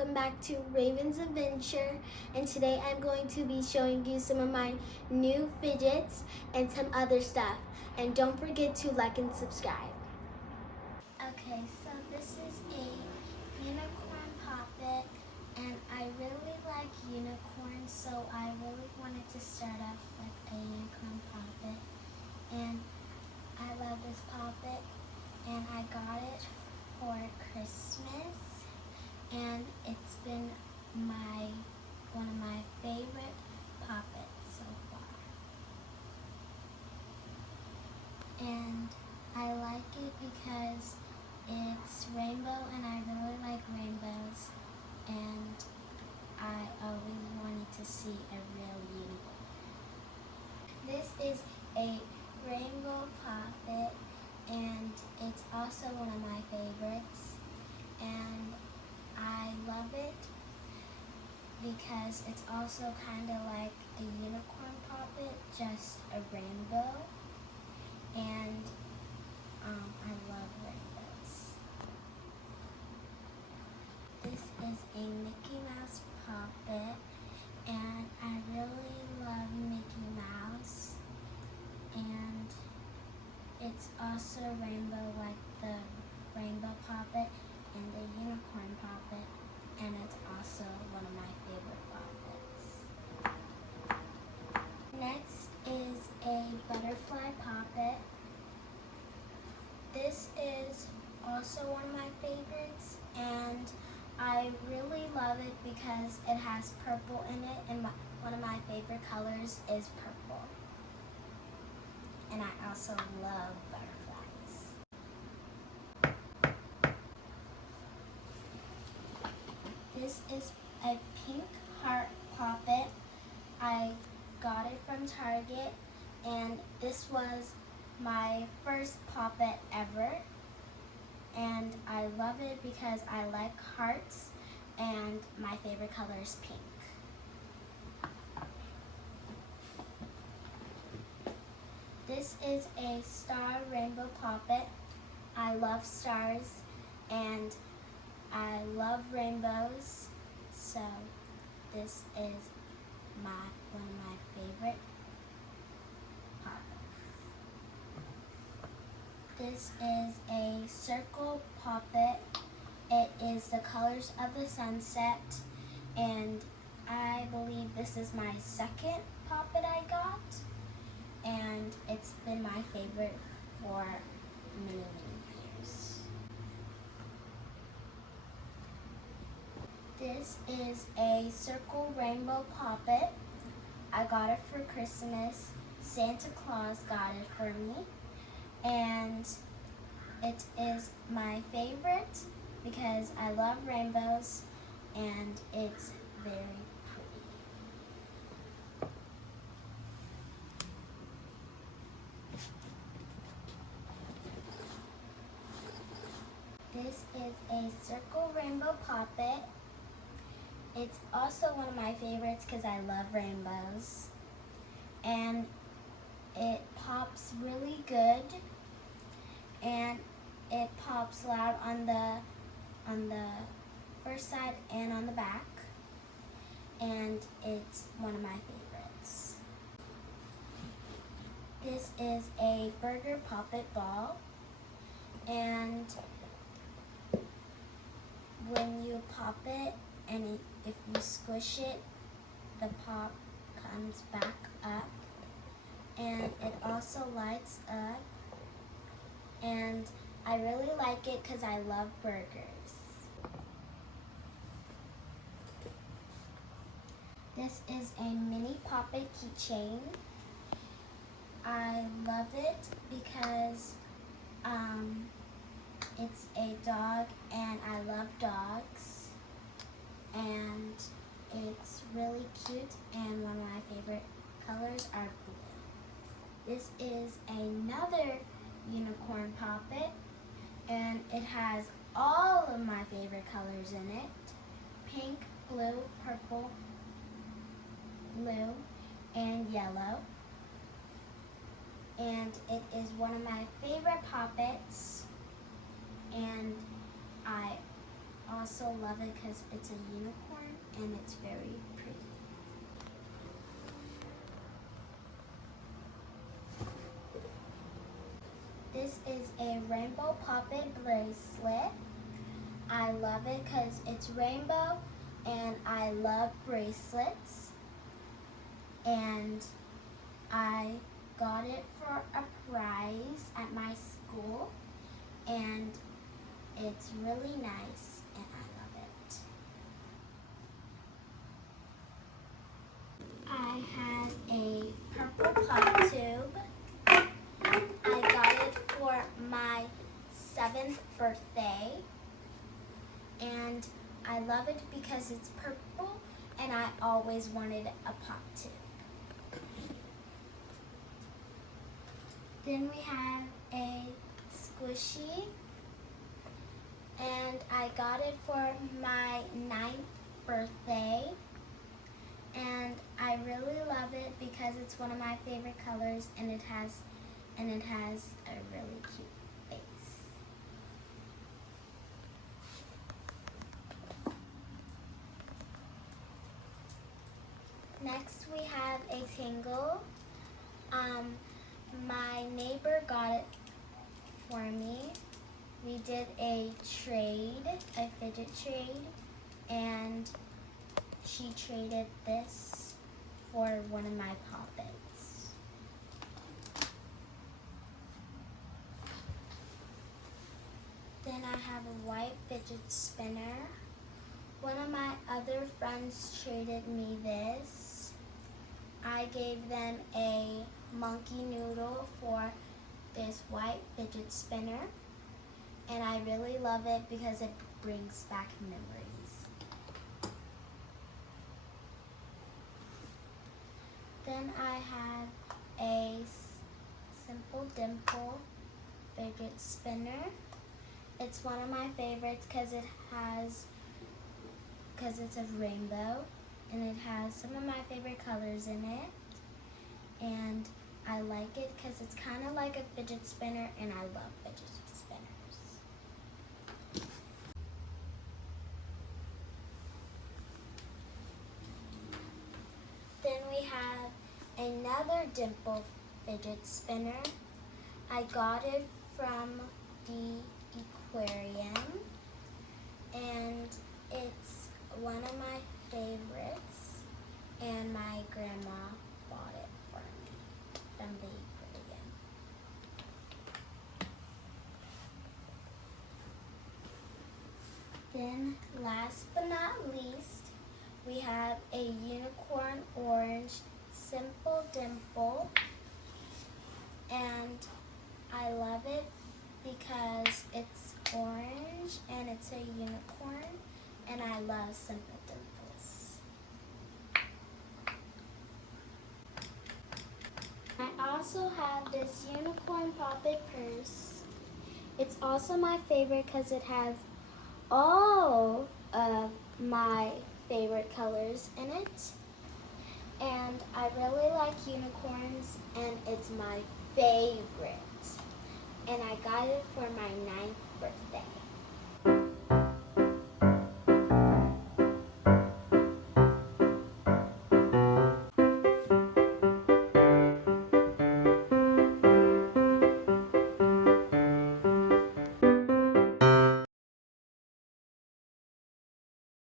welcome back to Raven's Adventure, and today I'm going to be showing you some of my new fidgets and some other stuff. And don't forget to like and subscribe. Okay, so this is a unicorn puppet, and I really like unicorns, so I really wanted to start off with a unicorn puppet. And I love this puppet, and I got it for Christmas, and it's been one of my favorite puppets so far. And I like it because it's rainbow, and I really like rainbows, and I always wanted to see a real unicorn. This is a rainbow puppet, and it's also one of my favorites, and I love it because it's also kind of like a unicorn puppet, just a rainbow, and I love rainbows. This is a Mickey Mouse puppet, and I really love Mickey Mouse, and it's also rainbow like the rainbow puppet and the unicorn puppet, and it's also one of my favorite puppets. Next is a butterfly puppet. This is also one of my favorites, and I really love it because it has purple in it, and one of my favorite colors is purple. And I also love butterflies. This is a pink heart puppet. I got it from Target, and this was my first puppet ever. And I love it because I like hearts, and my favorite color is pink. This is a star rainbow puppet. I love stars, and I love rainbows, so this is one of my favorite puppets. This is a circle puppet. It is the colors of the sunset, and I believe this is my second puppet I got, and it's been my favorite for many years. This is a circle rainbow puppet. I got it for Christmas. Santa Claus got it for me, and it is my favorite because I love rainbows, and it's very pretty. This is a circle rainbow puppet. It's also one of my favorites because I love rainbows, and it pops really good, and it pops loud on the first side and on the back, and it's one of my favorites. This is a burger puppet ball, and when you pop it, and if you squish it, the pop comes back up, and it also lights up, and I really like it because I love burgers. This is a mini puppet keychain. I love it because it's a dog, and I love dogs, and it's really cute, and one of my favorite colors are blue. This is another unicorn puppet, and it has all of my favorite colors in it: pink, blue, purple, blue, and yellow. And it is one of my favorite puppets, and I also love it because it's a unicorn and it's very pretty. This is a rainbow poppet bracelet. I love it because it's rainbow and I love bracelets. And I got it for a prize at my school and it's really nice and I love it. I had a purple pop tube. I got it for my 7th birthday and I love it because it's purple and I always wanted a pop tube. Then we have a squishy and I got it for my 9th birthday and I really love it because it's one of my favorite colors and it has a really cute face. Next we have a tingle. My neighbor got it for me. We did a trade, a fidget trade, and she traded this for one of my poppets. Then I have a white fidget spinner. One of my other friends traded me this. I gave them a monkey noodle for this white fidget spinner. And I really love it because it brings back memories. Then I have a simple dimple fidget spinner. It's one of my favorites because it's a rainbow and it has some of my favorite colors in it. And I like it because it's kind of like a fidget spinner and I love fidget spinners. Then we have another dimple fidget spinner. I got it from the aquarium and it's one of my favorites and my grandma bought it for me from the aquarium. Then last but not least, we have a unicorn orange simple dimple and I love it because it's orange and it's a unicorn and I love simple dimples. I also have this unicorn poppet purse. It's also my favorite because it has all of my favorite colors in it. And I really like unicorns and it's my favorite. And I got it for my 9th birthday.